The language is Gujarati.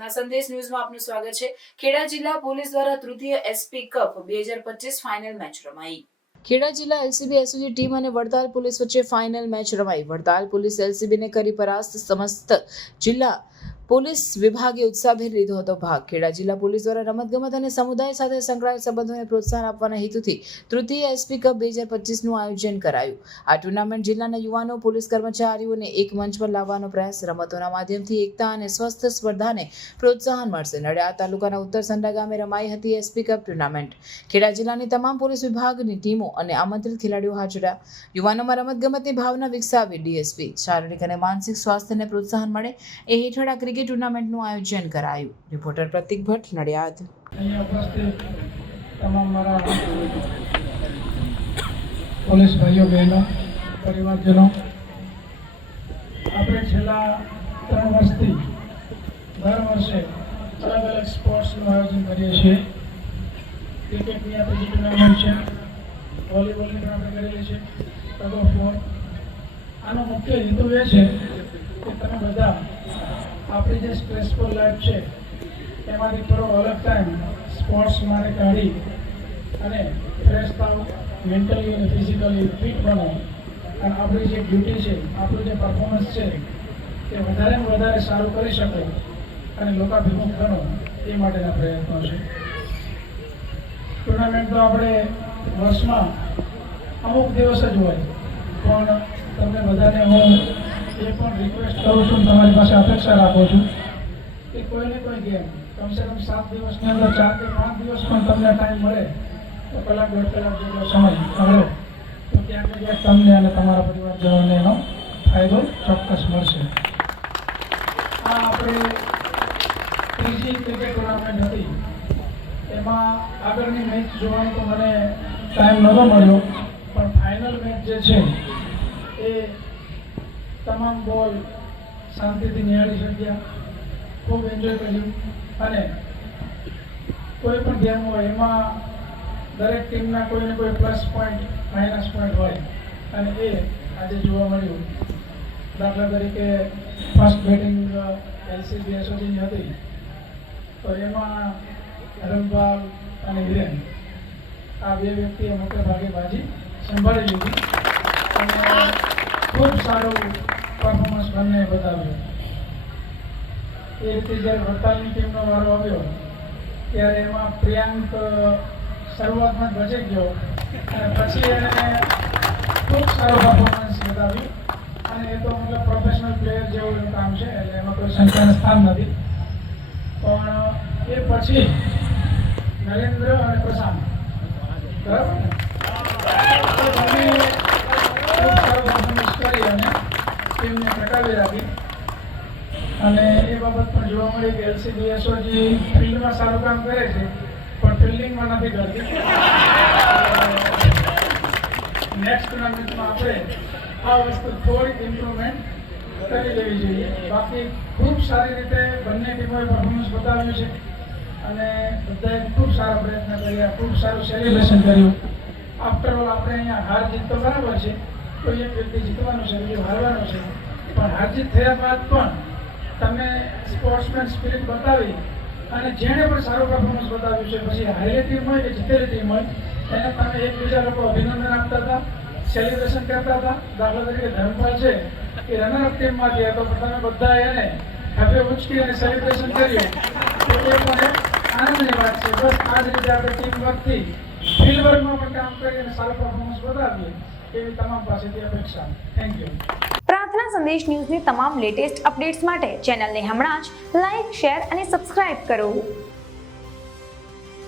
પ્રાર્થના સંદેશ ન્યૂઝમાં આપનું સ્વાગત છે. ખેડા જિલ્લા પોલીસ દ્વારા તૃતીય એસપી કપ બે હજાર પચીસ ફાઇનલ મેચ રમાઈ. ખેડા જિલ્લા એલસીબી એસઓજી ટીમ અને વડતાલ પોલીસ વચ્ચે ફાઇનલ મેચ રમાઈ. વડતાલ પોલીસ એલસીબીને કરી પરાસ્ત સમસ્ત જિલ્લા પોલીસ વિભાગે ઉત્સાહભેર લીધો હતો ભાગ. ખેડા જિલ્લા પોલીસ દ્વારા રમતગમત અને સમુદાય સાથે સંકળાયેલ સંબંધોને પ્રોત્સાહન આપવાના હેતુથી તૃતીય એસપી કપ બે હજાર પચીસનું આયોજન કરાયું. આ ટુર્નામેન્ટ જિલ્લાના યુવાનો, પોલીસ કર્મચારીઓને એક મંચ પર લાવવાનો પ્રયાસ રમતોના માધ્યમથી એકતા અને સ્વસ્થ સ્પર્ધાને પ્રોત્સાહન મળશે. નડિયાદ તાલુકાના ઉત્તર સંડા ગામે રમાઈ હતી એસપી કપ ટુર્નામેન્ટ. ખેડા જિલ્લાની તમામ પોલીસ વિભાગની ટીમો અને આમંત્રિત ખેલાડીઓ હાજર રહ્યા. યુવાનોમાં રમતગમતની ભાવના વિકસાવી ડીએસપી. શારીરિક અને માનસિક સ્વાસ્થ્યને પ્રોત્સાહન મળે એ હેઠળ આ ક્રિકેટ ટુર્નામેન્ટનું આયોજન કરાયું. રિપોર્ટર પ્રતિક ભટ્ટ, નડિયાદ. તમામ મારા પોલીસ ભાઈઓ, બહેનો, પરિવારજનો. આપણે છેલ્લા ત્રણ વર્ષથી દર વર્ષે અલગ અલગ સ્પોર્ટ્સનું આયોજન કરીએ છીએ. ક્રિકેટની આપણી જે ટુર્નામેન્ટ છે. વોલીબોલની પણ આપણે ઓફ વોર આનો મુખ્ય હેતુ એ છે કે તમે બધા આપણી જે સ્ટ્રેસફુલ લાઈફ છે એમાંથી થોડો અલગ ટાઈમ સ્પોર્ટ્સ માટે કાઢી અને ફ્રેશ થાવ મેન્ટલી અને ફિઝિકલી ફિટ બનો. અને આપણી જે ડ્યુટી છે, આપણું જે પરફોર્મન્સ છે તે વધારે વધારે સારું કરી શકો અને લોકાભિમુખ બનો એ માટેના પ્રયત્નો છે. ટુર્નામેન્ટ તો આપણે વર્ષમાં અમુક દિવસ જ હોય, પણ તમને બધાને હું એ પણ રિક્વેસ્ટ કરું છું, તમારી પાસે અપેક્ષા રાખું છું કે કોઈને કોઈ ગેમ, કમસે કમ સાત દિવસની અંદર ચાર કે પાંચ દિવસ પણ તમને ટાઈમ મળે, તો કલાક દોઢ કલાક જેટલો સમય મળે, તો ને ક્યાંક તમને અને તમારા પરિવારજનોને એનો ફાયદો ચોક્કસ મળશે. આ આપણે ત્રીજી ક્રિકેટ ટુર્નામેન્ટ હતી. એમાં આગળની મેચ જોવાનો તો મને ટાઈમ નહોતો મળ્યો, પણ ફાઇનલ મેચ જે છે, એ તમામ બોલ શાંતિથી નિહાળી શક્યા. ખૂબ એન્જોય કર્યું. અને કોઈ પણ ગેમ હોય, એમાં દરેક ટીમના કોઈ ને કોઈ પ્લસ પોઈન્ટ માઇનસ પોઈન્ટ હોય. અને એ આજે જોવા મળ્યું. દાખલા તરીકે ફર્સ્ટ બેટિંગ એલસીબી એસોસીની હતી. તો એમાં રમભાલ અને હિરેન, આ બે વ્યક્તિએ મોટે ભાગે બાજી સંભાળી લીધી. અને ખૂબ સારું પરફોર્મન્સ બંને બતાવ્યું એ રીતે જ્યારે વડતાલની ટીમનો વારો આવ્યો. ત્યારે એમાં પ્રિયાંક શરૂઆતમાં બચી ગયો. અને પછી એને ખૂબ સારું પરફોર્મન્સ બતાવ્યું. અને એ તો મતલબ પ્રોફેશનલ પ્લેયર જેવું એનું કામ છે, એટલે એમાં કોઈ શંકાનું સ્થાન નથી. પણ એ પછી નરેન્દ્ર અને પ્રશાંત. બરાબર એ બંને ખૂબ સારું પરફોર્મન્સ કરી અને ટીમને ટકાવી રાખી. અને એ બાબત પણ જોવા મળી કે એલસીબી, એસઓજી ફિલ્ડમાં સારું કામ કરે છે, પણ ફિલ્ડિંગમાં નથી કરતી. નેક્સ્ટ ટુર્નામેન્ટમાં આપણે આ વસ્તુ થોડીક ઇમ્પ્રુવમેન્ટ કરી લેવી જોઈએ. બાકી ખૂબ સારી રીતે બંને ટીમોએ પરફોર્મન્સ બતાવ્યું છે. અને બધાએ ખૂબ સારા પ્રયત્ન કર્યા, ખૂબ સારું સેલિબ્રેશન કર્યું. આફ્ટર ઓલ આપણે અહીંયા હાર જીત તો બરાબર છે. કોઈ એક વ્યક્તિ જીતવાનું છે બીજો હારવાનું છે. પણ હારજીત થયા બાદ પણ તમે સ્પોર્ટ્સમેન સ્પિરિટ બતાવી અને જેણે પણ સારું પરફોર્મન્સ બતાવ્યું છે, પછી હારેલી ટીમ હોય કે જીતેલી ટીમ હોય એને તમે એકબીજા લોકો અભિનંદન આપતા હતા સેલિબ્રેશન કરતા હતા. દાખલા તરીકે ધર્મપાલ છે, એ રનરઅપ ટીમમાં ગયા તો તમે બધા એને હવે ઉચકી અને સેલિબ્રેશન કર્યું. તો એ મને આનંદની વાત છે. બસ આ જ રીતે આપણે ટીમ વર્કથી ફિલ્ડ વર્કમાં પણ કામ કરી અને સારું પરફોર્મન્સ બતાવીએ. એવી તમામ પાસેથી અપેક્ષા. થેન્ક યુ પ્રાર્થના સંદેશ ન્યૂઝની તમામ લેટેસ્ટ અપડેટ્સ માટે ચેનલને હમણાં જ લાઇક શેર અને સબસ્ક્રાઇબ કરો.